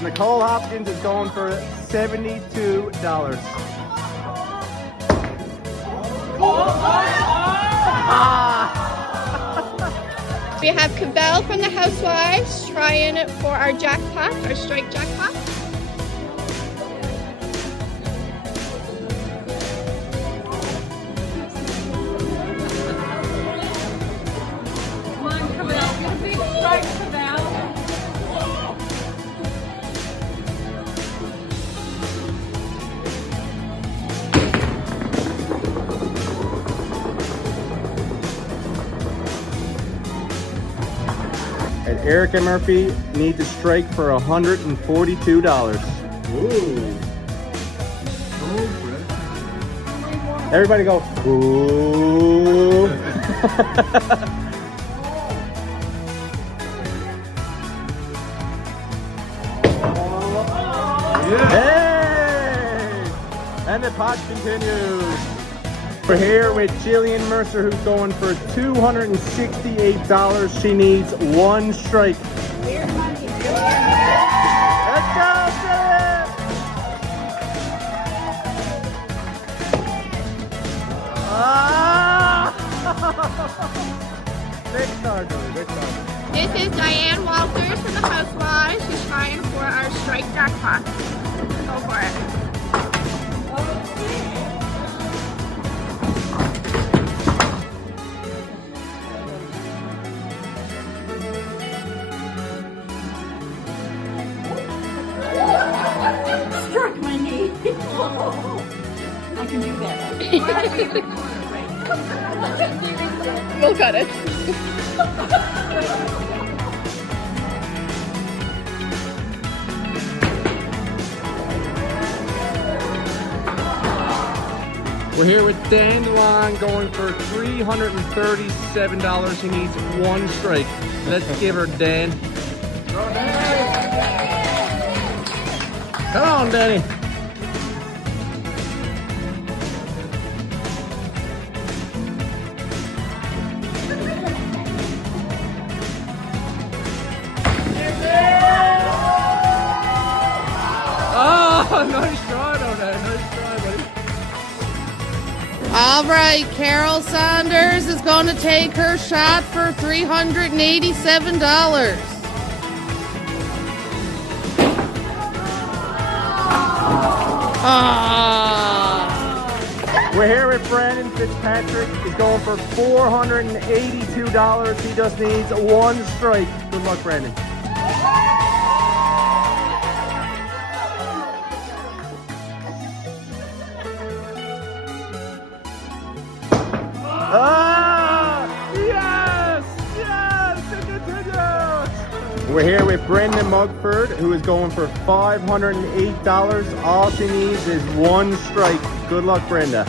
So Nicole Hopkins is going for $72. We have Cavell from the Housewives trying it for our jackpot, our strike jackpot. Come on, Cavell, get a big strike, Cavell. And Eric and Murphy need to strike for $142. Ooh. Everybody go, ooh. Hey! And the pot continues. We're here with Jillian Mercer, who's going for $268. She needs one strike. Let's go, Jillian! Ah! Big star, Jillian, big star. This is Diane Walters from the Housewives. She's trying for our strike jackpot. Go for it. Struck my knee. I can do that. We'll cut it. We're here with Dandelion going for $337. He needs one strike. Let's give her Dan. Come on, Danny. Oh, nice try on that. Nice try, buddy. All right, Carol Saunders is going to take her shot for $387. We're here with Brandon Fitzpatrick. He's going for $482. He just needs one strike. Good luck, Brandon. Ah! Yes! Yes! It continues! We're here with Brenda Mugford, who is going for $508. All she needs is one strike. Good luck, Brenda.